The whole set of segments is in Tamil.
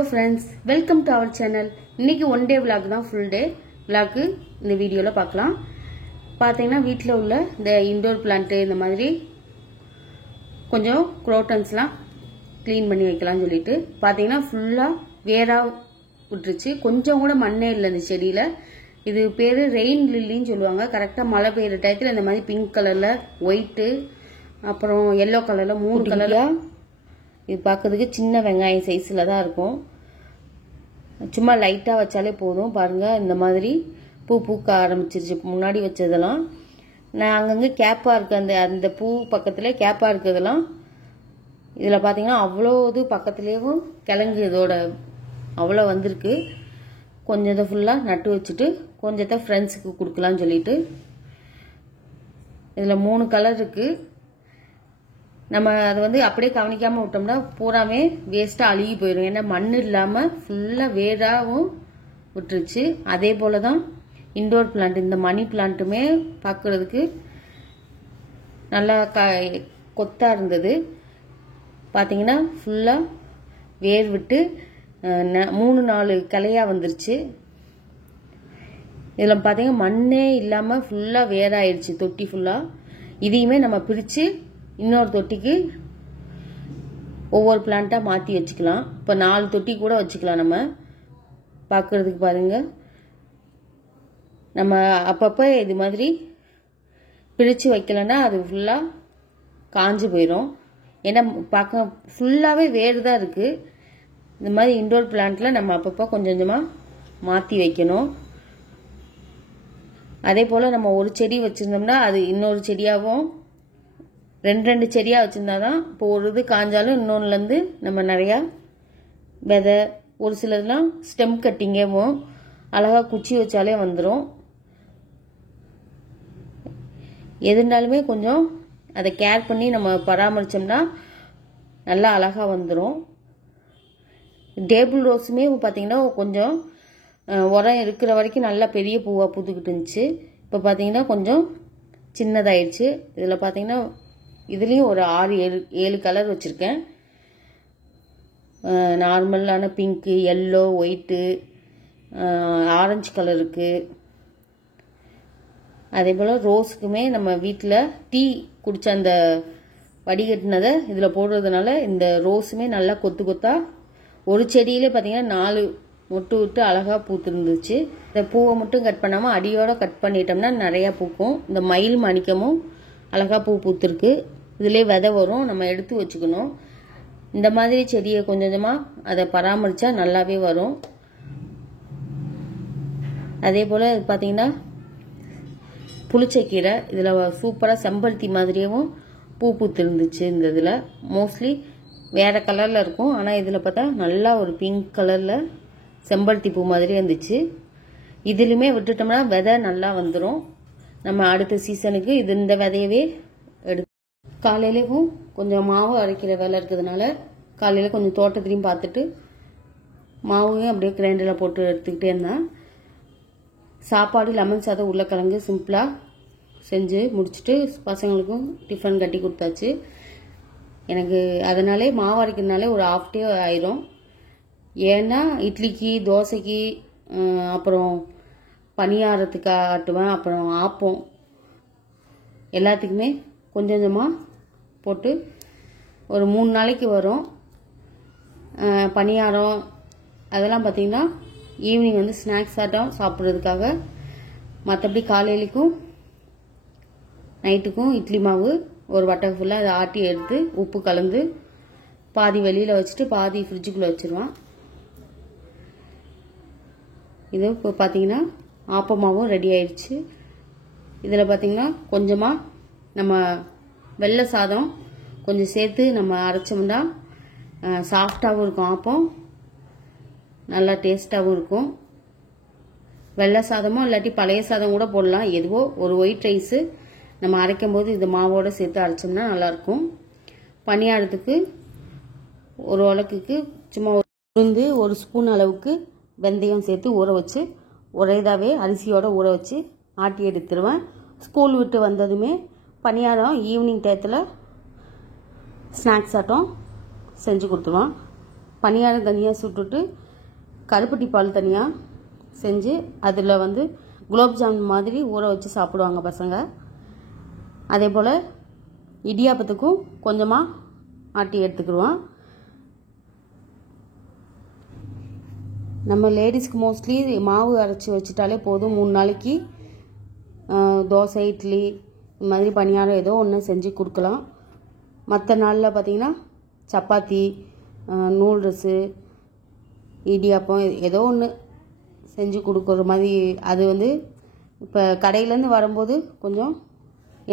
Hello friends, welcome to our channel. இன்னைக்கு one day vlog தான், full day vlog இந்த வீடியோல பார்க்கலாம். பாத்தீங்கன்னா வீட்ல உள்ள இந்த இன்டோர் பிளான்ட் இந்த மாதிரி கொஞ்சம் குரோட்டன்ஸ்லாம் க்ளீன் பண்ணி வைக்கலாம்னு சொல்லிட்டு பாத்தீங்கன்னா ஃபுல்லா வேரா விட்டுருச்சு. கொஞ்சம் கூட மண்ணே இல்ல இந்த செடியில. இது பேரு ரெயின் லில்லின்னு சொல்லுவாங்க. கரெக்ட்டா மழை பெய்யற டயத்துல இந்த மாதிரி பிங்க் கலர்ல, ஒயிட், அப்புறம் yellow கலர்ல மூணு கலரா இது பார்க்கிறதுக்கு சின்ன வெங்காயம் சைஸ்ல தான் இருக்கும். சும்மா லைட்டா வச்சாலே போதும். பாருங்க இந்த மாதிரி பூ பூக்க ஆரம்பிச்சிருச்சு. முன்னாடி வச்சதெல்லாம் நான் அங்கங்க கேப்பா இருக்கு. அந்த பூ பக்கத்துல கேப்பா இருக்குதெல்லாம் இதுல பாத்தீங்கன்னா அவ்வளோ இது பக்கத்துலயும் கிழங்கு இதோட அவ்வளோ வந்திருக்கு. கொஞ்சத்தை ஃபுல்லா நட்டு வச்சுட்டு கொஞ்சத்தை ஃப்ரெண்ட்ஸுக்கு கொடுக்கலாம்னு சொல்லிட்டு இதுல 3 கலர் இருக்கு. நம்ம அது அப்படியே கவனிக்காம விட்டோம்னா பூராமே வேஸ்டா அழுகி போயிடும். ஏன்னா மண் இல்லாம ஃபுல்லா வேராவும் விட்டுருச்சு. அதே போலதான் இண்டோர் பிளான்ட், இந்த மணி பிளான்ட்டுமே பார்க்கறதுக்கு நல்லா கொத்தா இருந்தது. பாத்தீங்கன்னா ஃபுல்லா வேர் விட்டு 3-4 கிளையா வந்துருச்சு. இதுல பாத்தீங்கன்னா மண்ணே இல்லாம ஃபுல்லா வேராயிடுச்சு தொட்டி ஃபுல்லா. இதையுமே நம்ம பிரிச்சு இன்னொரு தொட்டிக்கு ஒவ்வொரு பிளான்ட்டா மாத்தி வச்சுக்கலாம். இப்ப 4 தொட்டி கூட வச்சுக்கலாம். நம்ம பார்க்கிறதுக்கு பாருங்க. நம்ம அப்பப்ப இது மாதிரி பிரிச்சு வைக்கலன்னா அது ஃபுல்லா காஞ்சு போயிடும். ஏன்னா பார்க்க ஃபுல்லாவே வேர் தான் இருக்கு. இந்த மாதிரி இண்டோர் பிளான்ட்ல நம்ம அப்பப்ப கொஞ்சம் கொஞ்சமா மாத்தி வைக்கணும். அதே போல நம்ம ஒரு செடி வச்சிருந்தோம்னா அது இன்னொரு செடியாவும் 2 செடியா வச்சிருந்தாதான் இப்போ ஒரு இது காஞ்சாலும் இன்னொன்னுல இருந்து நம்ம நிறைய விதை, ஒரு சிலர்லாம் ஸ்டெம் கட்டிங்கவும் அழகா குச்சி வச்சாலே வந்துடும். எதுனாலுமே கொஞ்சம் அதை கேர் பண்ணி நம்ம பராமரிச்சோம்னா நல்லா அழகா வந்துடும். டேபிள் ரோஸுமே பாத்தீங்கன்னா கொஞ்சம் உரம் இருக்கிற வரைக்கும் நல்லா பெரிய பூவா பூத்துக்கிட்டு இருந்துச்சு. இப்ப பாத்தீங்கன்னா கொஞ்சம் சின்னதாயிடுச்சு. இதுல பாத்தீங்கன்னா இதுலயும் ஒரு 6-7 கலர் வச்சிருக்கேன். நார்மலான pink, yellow, white, orange colour இருக்கு. அதே போல ரோஸுக்குமே நம்ம வீட்டுல டீ குடிச்ச அந்த வடிகட்டினதை இதுல போடுறதுனால இந்த ரோஸுமே நல்லா கொத்து கொத்தா ஒரு செடியிலே பாத்தீங்கன்னா 4 மொட்டு விட்டு அழகா பூத்து இருந்துச்சு. இந்த பூவை மட்டும் கட் பண்ணாம அடியோட கட் பண்ணிட்டோம்னா நிறைய பூக்கும். இந்த மயில் மணிக்கமும் அழகா பூ பூத்திருக்கு. இதுலயே விதை வரும், நம்ம எடுத்து வச்சுக்கணும். இந்த மாதிரி செடியை கொஞ்சம் கொஞ்சமா அதை பராமரிச்சா நல்லாவே வரும். அதே போல பாத்தீங்கன்னா புளிச்சக்கீரை, இதுல சூப்பரா செம்பருத்தி மாதிரியும் பூ பூத்து இருந்துச்சு. இந்த இதுல மோஸ்ட்லி வேற கலர்ல இருக்கும். ஆனா இதுல பார்த்தா நல்லா ஒரு பிங்க் கலர்ல செம்பருத்தி பூ மாதிரி இருந்துச்சு. இதுலயுமே விட்டுட்டோம்னா விதை நல்லா வந்துடும். நம்ம அடுத்த சீசனுக்கு இந்த விதையவே எடுத்து காலையிலும் கொஞ்சம் மாவு அரைக்கிற வேலை இருக்கிறதுனால காலையில கொஞ்சம் தோட்டத்திலையும் பார்த்துட்டு மாவையும் அப்படியே கிரைண்டர்ல போட்டு எடுத்துக்கிட்டே இருந்தேன். சாப்பாடு லெமன் சாதம், உருளைக்கிழங்கு சிம்பிளா செஞ்சு முடிச்சுட்டு பசங்களுக்கும் டிஃபன் கட்டி கொடுத்தாச்சு. எனக்கு அதனாலே மாவு அரைக்கிறதுனாலே ஒரு ஹாஃப் டே ஆயிரும். ஏன்னா இட்லிக்கு, தோசைக்கு, அப்புறம் பணியாரத்துக்கு ஆட்டுவேன், அப்புறம் ஆப்பம் எல்லாத்துக்குமே கொஞ்சம் கொஞ்சமா போட்டு ஒரு 3 நாளைக்கு வரும். பணியாரம் அதெல்லாம் பார்த்தீங்கன்னா ஈவினிங் ஸ்நாக்ஸ் ஆட்டம் சாப்பிட்றதுக்காக. மற்றபடி காலையிலுக்கும் நைட்டுக்கும் இட்லி மாவு ஒரு வட்டை ஃபுல்லாக அதை ஆட்டி எடுத்து உப்பு கலந்து பாதி வெளியில வச்சுட்டு பாதி ஃப்ரிட்ஜுக்குள்ள வச்சிருவேன். இது இப்போ பார்த்தீங்கன்னா ஆப்பமாவும் ரெடி ஆயிடுச்சு. இதில் பார்த்தீங்கன்னா கொஞ்சமா நம்ம வெள்ளை சாதம் கொஞ்சம் சேர்த்து நம்ம அரைச்சோம்னா சாஃப்டாகவும் இருக்கும். ஆப்பம் நல்லா டேஸ்டாகவும் இருக்கும். வெள்ளை சாதமும் இல்லாட்டி பழைய சாதம் கூட போடலாம். எதுவோ ஒரு ஒயிட் ரைஸ் நம்ம அரைக்கும் போது இது மாவோட சேர்த்து அரைச்சோம்னா நல்லா இருக்கும். பணியாரத்துக்கு ஒரு உலக்குக்கு சும்மா உளுந்து 1 ஸ்பூன் அளவுக்கு வெந்தயம் சேர்த்து ஊற வச்சு ஒரேதாவே அரிசியோட ஊற வச்சு ஆட்டி எடுத்துருவேன். ஸ்கூல் விட்டு வந்ததுமே பணியாரம் ஈவினிங் டயத்தில் ஸ்நாக்ஸ் ஆட்டம் செஞ்சு கொடுத்துருவேன். பணியாரம் தனியாக சுட்டுட்டு கருப்பட்டி பால் தனியாக செஞ்சு அதில் வந்து குலோப் ஜாமுன் மாதிரி ஊற வச்சு சாப்பிடுவாங்க பசங்க. அதே போல் இடியாப்பத்துக்கும் கொஞ்சமாக ஆட்டி எடுத்துக்கிடுவோம். நம்ம லேடிஸ்க்கு மோஸ்ட்லி மாவு அரைச்சி வச்சுட்டாலே போதும். 3 நாளைக்கு தோசை, இட்லி இந்த மாதிரி பணியாரம் ஏதோ ஒன்று செஞ்சு கொடுக்கலாம். மற்ற நாளில் பார்த்திங்கன்னா சப்பாத்தி, நூடுல்ஸு, இடியாப்பம் ஏதோ ஒன்று செஞ்சு கொடுக்குற மாதிரி. அது வந்து இப்போ கடையிலேருந்து வரும்போது கொஞ்சம்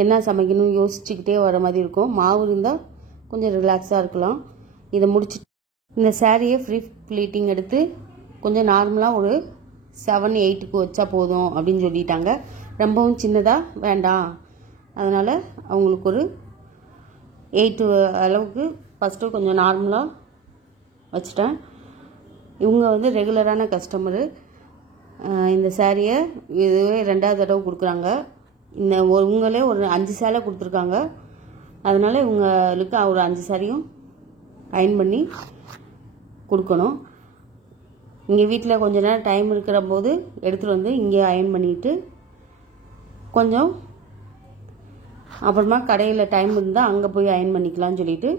என்ன சமைக்கணும் யோசிச்சுக்கிட்டே வர மாதிரி இருக்கும். மாவு இருந்தால் கொஞ்சம் ரிலாக்ஸாக இருக்கலாம். இதை முடிச்சு இந்த சாரியை ஃப்ரீ ப்ளீட்டிங் எடுத்து கொஞ்சம் நார்மலாக ஒரு 7-8க்கு வச்சா போதும் அப்படின்னு சொல்லிட்டாங்க. ரொம்பவும் சின்னதாக வேண்டாம், அதனால் அவங்களுக்கு ஒரு 8 அளவுக்கு ஃபஸ்ட்டு கொஞ்சம் நார்மலாக வச்சுட்டேன். இவங்க வந்து ரெகுலரான கஸ்டமரு. இந்த சாரியை இதுவே 2வது தடவை கொடுக்குறாங்க. இவங்களே ஒரு 5 சேலை கொடுத்துருக்காங்க. அதனால் இவங்களுக்கு ஒரு 5 சாரியும் அயன் பண்ணி கொடுக்கணும். இங்கே வீட்டில் கொஞ்ச நேரம் டைம் இருக்கிற போது எடுத்துகிட்டு வந்து இங்கே அயன் பண்ணிவிட்டு கொஞ்சம் அப்புறமா கடையில் டைம் இருந்தால் அங்கே போய் அயன் பண்ணிக்கலாம்னு சொல்லிட்டு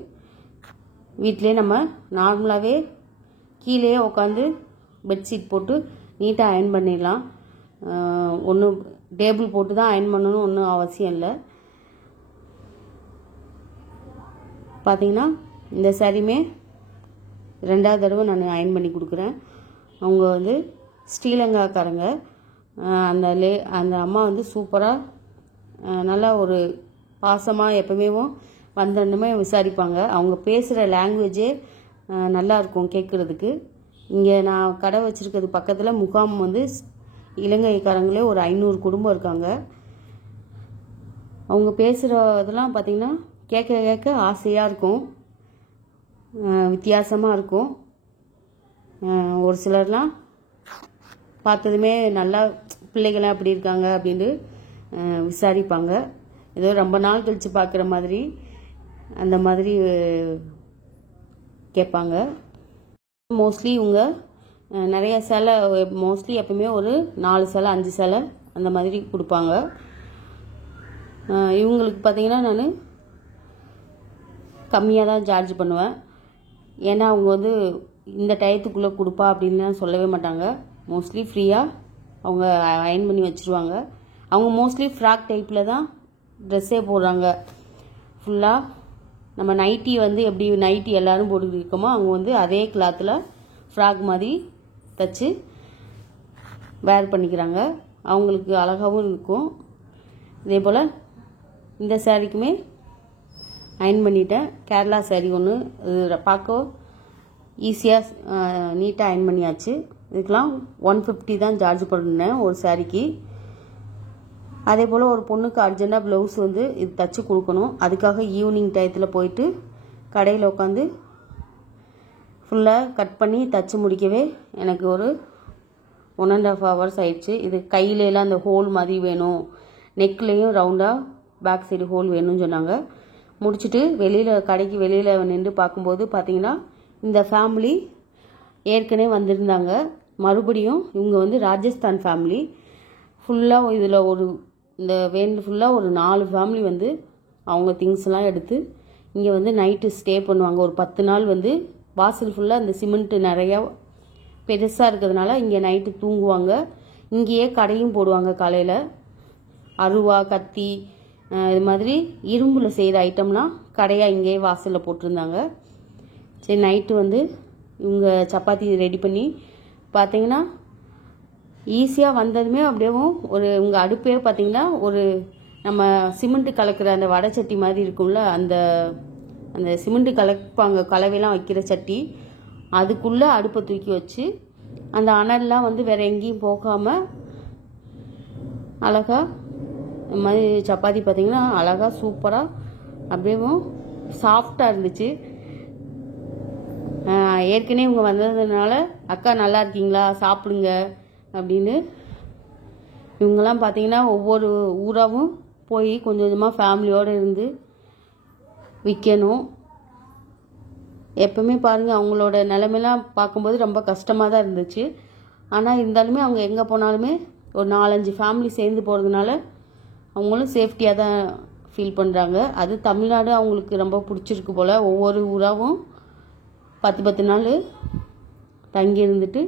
வீட்டிலே நம்ம நார்மலாகவே கீழே உட்காந்து பெட்ஷீட் போட்டு நீட்டாக அயன் பண்ணிடலாம். ஒன்றும் டேபிள் போட்டு தான் அயன் பண்ணணும் ஒன்றும் அவசியம் இல்லை. பார்த்தீங்கன்னா இந்த சாரியுமே 2வது தடவை நான் அயன் பண்ணி கொடுக்குறேன். அவங்க வந்து ஸ்ரீலங்காக்காரங்க. அந்த அம்மா வந்து சூப்பராக நல்லா ஒரு பாசமாக எப்பவுமே வந்தோன்னுமே விசாரிப்பாங்க. அவங்க பேசுகிற லாங்குவேஜே நல்லாயிருக்கும் கேட்குறதுக்கு. இங்கே நான் கடை வச்சுருக்கிறது பக்கத்தில் முகாம் வந்து இலங்கைக்காரங்களே ஒரு 500 குடும்பம் இருக்காங்க. அவங்க பேசுகிறதெல்லாம் பார்த்திங்கன்னா கேட்க கேட்க ஆசையாக இருக்கும், வித்தியாசமாக இருக்கும். ஒரு சிலர்லாம் பார்த்ததுமே நல்லா பிள்ளைகளாம் அப்படி இருக்காங்க அப்படின்ட்டு விசாரிப்பாங்க. ஏதோ ரொம்ப நாள் கழித்து பார்க்குற மாதிரி அந்த மாதிரி கேட்பாங்க. மோஸ்ட்லி இவங்க நிறைய சேலை மோஸ்ட்லி எப்பவுமே ஒரு 4 சேலை 5 சேலை அந்த மாதிரி கொடுப்பாங்க. இவங்களுக்கு பார்த்தீங்கன்னா நான் கம்மியாக தான் சார்ஜ் பண்ணுவேன். ஏன்னா அவங்க வந்து இந்த டயத்துக்குள்ளே கொடுப்பா அப்படின்லாம் சொல்லவே மாட்டாங்க. மோஸ்ட்லி ஃப்ரீயாக அவங்க அயன் பண்ணி வச்சுருவாங்க. அவங்க மோஸ்ட்லி ஃப்ராக் டைப்பில் தான் ட்ரெஸ்ஸே போடுறாங்க. ஃபுல்லாக நம்ம நைட்டி வந்து எப்படி நைட்டி எல்லோரும் போட்டுக்கிட்டு இருக்கோமோ அவங்க வந்து அதே கிளாத்தில் ஃப்ராக் மாதிரி தைச்சு வேர் பண்ணிக்கிறாங்க. அவங்களுக்கு அழகாகவும் இருக்கும். இதே போல் இந்த சாரிக்குமே அயன் பண்ணிட்டேன். கேரளா சாரி ஒன்று, இது பார்க்க ஈஸியாக நீட்டாக அயன் பண்ணியாச்சு. இதுக்கெலாம் 150 தான் சார்ஜ் பண்ணேன் ஒரு சாரிக்கு. அதே போல் ஒரு பொண்ணுக்கு அர்ஜென்ட்டாக ப்ளவுஸ் வந்து இது தைச்சி கொடுக்கணும். அதுக்காக ஈவினிங் டயத்தில் போயிட்டு கடையில் உட்காந்து ஃபுல்லாக கட் பண்ணி தைச்சி முடிக்கவே எனக்கு ஒரு 1.5 hours ஆயிடுச்சு. இது கையிலலாம் அந்த ஹோல் மாதிரி வேணும், நெக்லேயும் ரவுண்டாக பேக் சைடு ஹோல் வேணும்னு சொன்னாங்க. முடிச்சுட்டு கடைக்கு வெளியில் நின்று பார்க்கும்போது பார்த்தீங்கன்னா இந்த ஃபேமிலி ஏற்கனவே வந்திருந்தாங்க. மறுபடியும் இவங்க வந்து ராஜஸ்தான் ஃபேமிலி. ஃபுல்லாக இதில் இந்த வேன் ஃபுல்லாக ஒரு 4 ஃபேமிலி வந்து அவங்க திங்ஸ்லாம் எடுத்து இங்கே வந்து நைட்டு ஸ்டே பண்ணுவாங்க. ஒரு 10 நாள் வந்து வாசல் ஃபுல்லாக இந்த சிமெண்ட்டு நிறையா பெருசாக இருக்கிறதுனால இங்கே நைட்டு தூங்குவாங்க. இங்கேயே கடையும் போடுவாங்க. காலையில் அருவா, கத்தி, இது மாதிரி இரும்பில் செய்கிற ஐட்டம்லாம் கடையாக இங்கேயே வாசலில் போட்டிருந்தாங்க. சரி, நைட்டு வந்து இவங்க சப்பாத்தி ரெடி பண்ணி பார்த்தீங்கன்னா ஈஸியாக வந்ததுமே அப்படியேவும் உங்கள் அடுப்பே பார்த்தீங்கன்னா ஒரு நம்ம சிமெண்ட்டு கலக்கிற அந்த வடை சட்டி மாதிரி இருக்கும்ல, அந்த சிமெண்ட்டு கலப்பாங்க, கலவையெல்லாம் வைக்கிற சட்டி, அதுக்குள்ளே அடுப்பை தூக்கி வச்சு அந்த அனல்லாம் வந்து வேறு எங்கேயும் போகாமல் அழகாக இந்த மாதிரி சப்பாத்தி பார்த்தீங்கன்னா அழகாக சூப்பராக அப்படியேவும் சாஃப்டாக இருந்துச்சு. ஏற்கனவே இவங்க வந்ததுனால அக்கா நல்லா இருக்கீங்களா, சாப்பிடுங்க அப்படின்னு இவங்கெல்லாம் பார்த்தீங்கன்னா ஒவ்வொரு ஊராகவும் போய் கொஞ்சம் கொஞ்சமாக ஃபேமிலியோடு இருந்து விற்கணும். எப்பவுமே பாருங்கள் அவங்களோட நிலைமையெல்லாம் பார்க்கும்போது ரொம்ப கஷ்டமாக தான் இருந்துச்சு. ஆனால் இருந்தாலுமே அவங்க எங்கே போனாலுமே ஒரு 4-5 ஃபேமிலி சேர்ந்து போகிறதுனால அவங்களும் சேஃப்டியாக தான் ஃபீல் பண்ணுறாங்க. அது தமிழ்நாடு அவங்களுக்கு ரொம்ப பிடிச்சிருக்கு போல். ஒவ்வொரு ஊராகவும் 10 நாள் தங்கி இருந்துட்டு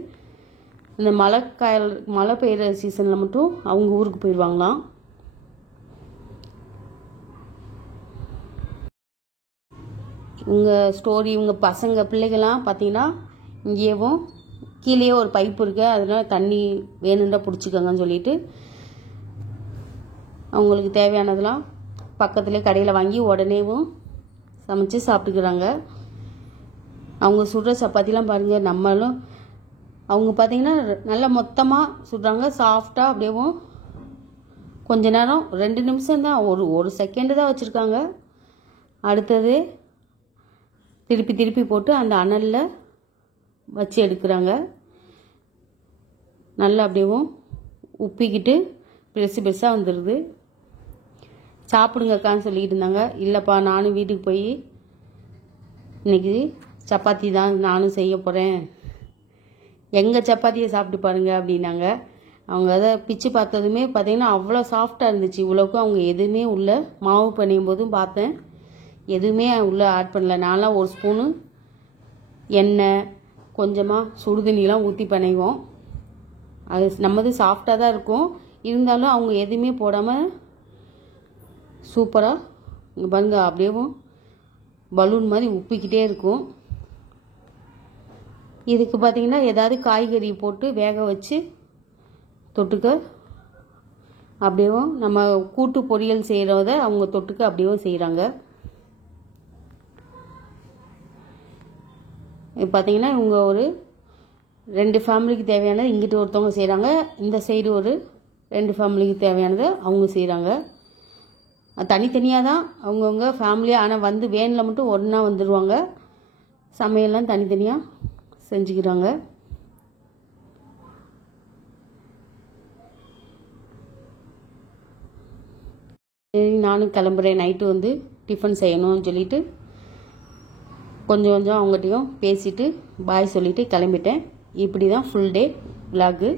இந்த மழை பெய்கிற சீசனில் மட்டும் அவங்க ஊருக்கு போயிடுவாங்களாம். உங்கள் ஸ்டோரி உங்கள் பசங்க பிள்ளைகள்லாம் பார்த்தீங்கன்னா இங்கேயும் கீழேயே ஒரு பைப் இருக்கு, அதனால தண்ணி வேணுண்டா பிடிச்சிக்கோங்கன்னு சொல்லிட்டு அவங்களுக்கு தேவையானதெல்லாம் பக்கத்துலேயே கடையில் வாங்கி உடனேவும் சமைச்சு சாப்பிட்டுக்கிறாங்க. அவங்க சுடுற சப்பாத்திலாம் பாருங்கள், நம்மளும் அவங்க பார்த்தீங்கன்னா நல்லா மொத்தமாக சுடுறாங்க, சாஃப்டாக அப்படியேவும் கொஞ்ச நேரம் 2 நிமிஷம் தான், ஒரு செகண்டு தான் வச்சுருக்காங்க. அடுத்தது திருப்பி போட்டு அந்த அனலில் வச்சு எடுக்கிறாங்க. நல்லா அப்படியேவும் உப்பிக்கிட்டு பெருசாக வந்துடுது. சாப்பிடுங்கக்கான்னு சொல்லிக்கிட்டு இருந்தாங்க. இல்லைப்பா நானும் வீட்டுக்கு போய் இன்னைக்கு சப்பாத்தி தான் நானும் செய்ய போகிறேன், எங்கள் சப்பாத்தியை சாப்பிட்டு பாருங்க அப்படின்னாங்க. அவங்க அதை பிச்சு பார்த்ததுமே பார்த்தீங்கன்னா அவ்வளோ சாஃப்டாக இருந்துச்சு. இவ்வளோக்கும் அவங்க எதுவுமே உள்ள மாவு பிணையும் போதும் பார்த்தேன், எதுவுமே உள்ளே ஆட் பண்ணல. நான்லாம் ஒரு ஸ்பூனு எண்ணெய் கொஞ்சமாக சுடுதண்ணிலாம் ஊற்றி பிணைவோம். அது நம்மது சாஃப்டாக தான் இருக்கும், இருந்தாலும் அவங்க எதுவுமே போடாமல் சூப்பராக இங்கே பாருங்க அப்படியேவும் பலூன் மாதிரி உப்பிக்கிட்டே இருக்கும். இதுக்கு பார்த்தீங்கன்னா ஏதாவது காய்கறி போட்டு வேக வச்சு தொட்டுக்க அப்படியேவும் நம்ம கூட்டு பொரியல் செய்கிறத அவங்க தொட்டுக்க அப்படியேவும் செய்கிறாங்க. பார்த்தீங்கன்னா இவங்க ஒரு 2 ஃபேமிலிக்கு தேவையானது இங்கிட்ட ஒருத்தவங்க செய்கிறாங்க, இந்த சைடு ஒரு 2 ஃபேமிலிக்கு தேவையானதை அவங்க செய்கிறாங்க. தனித்தனியாக தான் அவங்கவுங்க ஃபேமிலியாக, ஆனால் வந்து வேனில் மட்டும் ஒன்றா வந்துடுவாங்க. சமையல்லாம் தனித்தனியாக செஞ்சுக்கிறாங்க. சரி நானும் கிளம்புறேன், நைட்டு வந்து டிஃபன் செய்யணும்னு சொல்லிட்டு கொஞ்சம் அவங்ககிட்டையும் பேசிட்டு பாய் சொல்லிட்டு கிளம்பிட்டேன். இப்படி தான் ஃபுல் டே விலாகு.